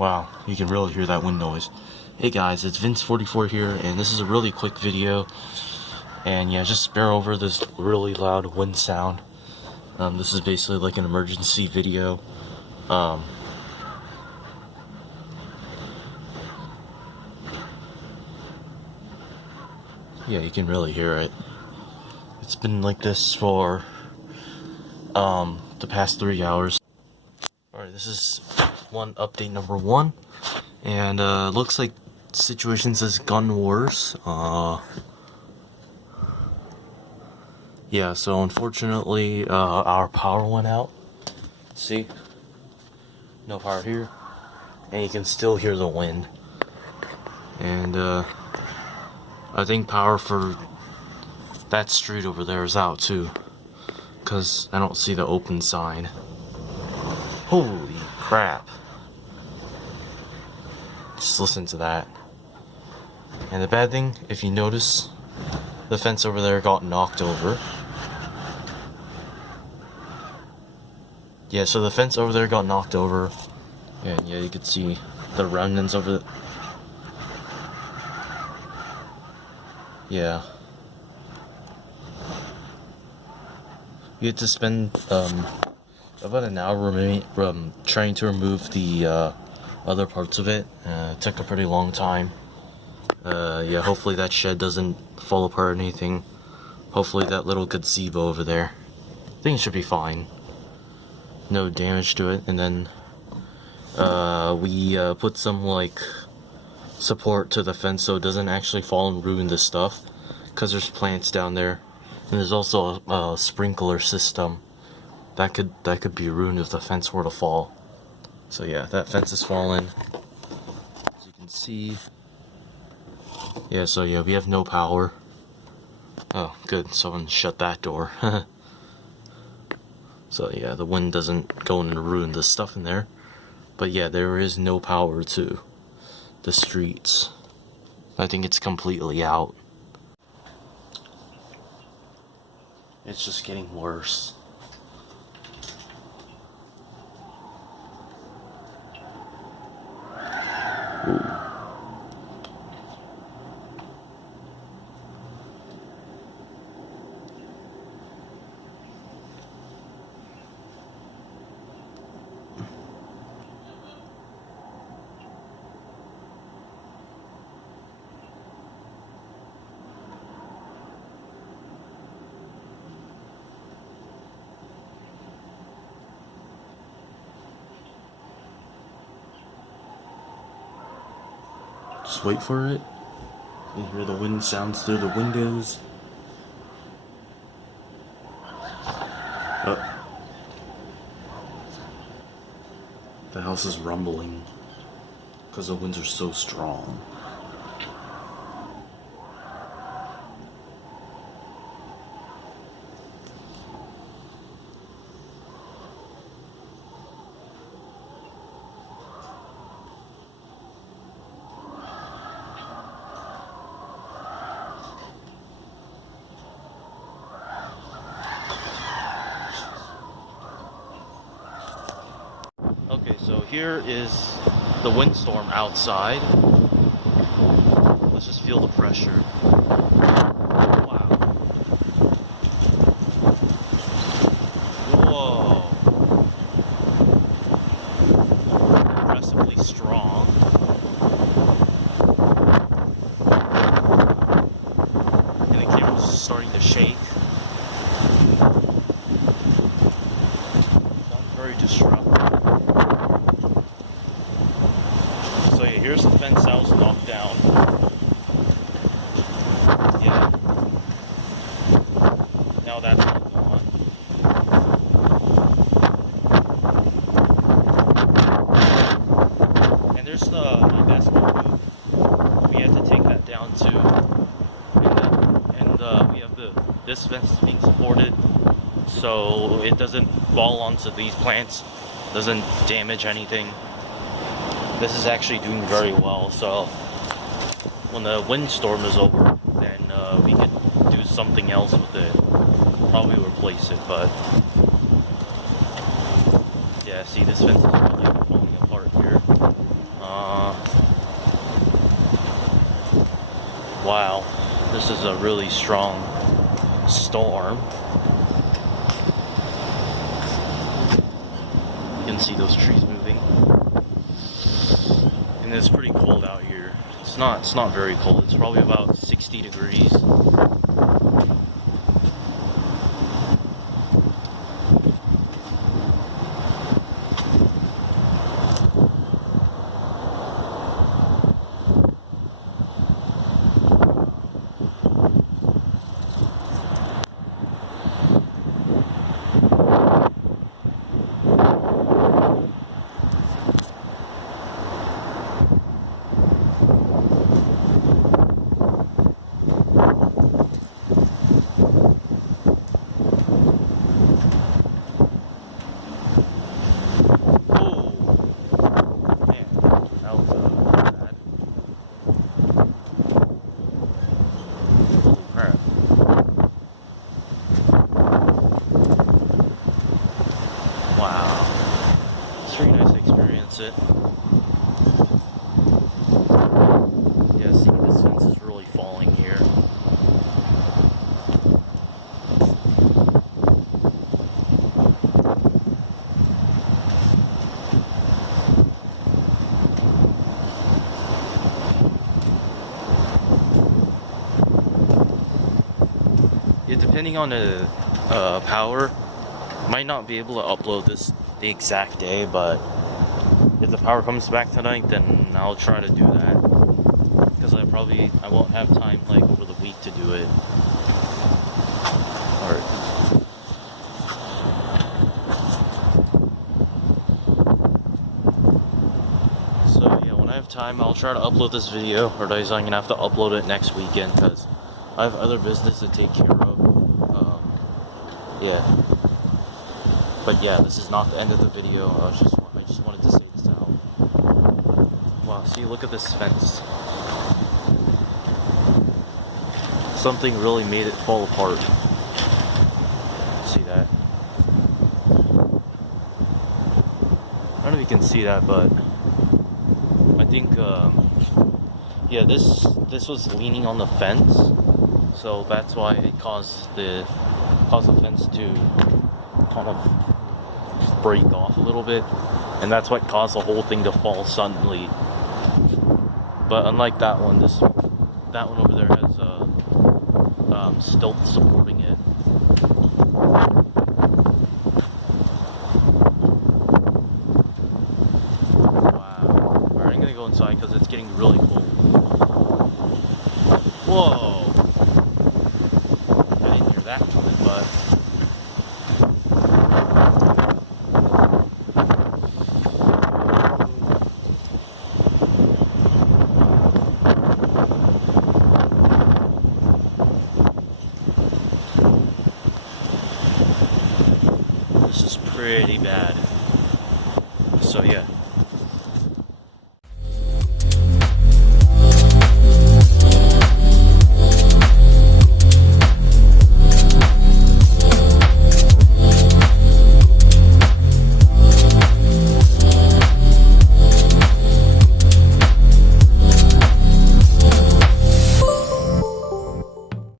Wow, you can really hear that wind noise. Hey guys, it's Vince44 here, and this is a really quick video. And yeah, just bear over this really loud wind sound. This is basically like an emergency video. Yeah, you can really hear it. It's been like this for the past 3 hours. Alright, this is update number 1, and looks like situations has gotten worse. Yeah, so unfortunately our power went out. See? No power here. And you can still hear the wind. And I think power for that street over there is out too, because I don't see the open sign. Holy crap. Just listen to that. And the bad thing, if you notice, the fence over there got knocked over. Yeah, so the fence over there got knocked over. And yeah, you could see the remnants over the... Yeah. You had to spend about an hour trying to remove the other parts of it. It took a pretty long time. Yeah, hopefully that shed doesn't fall apart or anything. Hopefully that little gazebo over there, I think it should be fine. No damage to it. And then we put some like support to the fence so it doesn't actually fall and ruin the stuff, because there's plants down there. And there's also a sprinkler system that could be ruined if the fence were to fall. So yeah, that fence is fallen, as you can see. Yeah, so yeah, we have no power. Oh, good, someone shut that door. So yeah, the wind doesn't go in and ruin the stuff in there. But yeah, there is no power to the streets. I think it's completely out. It's just getting worse. Ooh. Just wait for it. You hear the wind sounds through the windows. Oh. The house is rumbling because the winds are so strong. Okay, so here is the windstorm outside. Let's just feel the pressure. Wow. Whoa. Impressively strong. And the camera's starting to shake. Sounds very disruptive. So yeah, here's the fence that was knocked down. Yeah. Now that's all gone. And there's my basketball hoop. We have to take that down too. And we have this fence is being supported so it doesn't fall onto these plants, doesn't damage anything. This is actually doing very well, so when the windstorm is over, then we could do something else with it. Probably replace it, but yeah, see, this fence is really falling apart here. This is a really strong storm. You can see those trees moving. And it's pretty cold out here. It's not very cold. It's probably about 60 degrees. Wow, it's pretty nice to experience it. Yeah, see, this fence is really falling here. Yeah, depending on the power, might not be able to upload this the exact day, but if the power comes back tonight, then I'll try to do that, because I won't have time like over the week to do it. Alright. So yeah, when I have time, I'll try to upload this video, or otherwise I'm gonna have to upload it next weekend because I have other business to take care of. Yeah. But yeah, this is not the end of the video. I just wanted to say this out. Wow, see, look at this fence. Something really made it fall apart. See that? I don't know if you can see that, but I think yeah, this was leaning on the fence, so that's why it caused the fence to kind of break off a little bit, and that's what caused the whole thing to fall suddenly. But unlike that one over there has stilts supporting it. Wow. Alright, I'm gonna go inside because it's getting really cold. Whoa! I didn't hear that coming, but this is pretty bad. So yeah.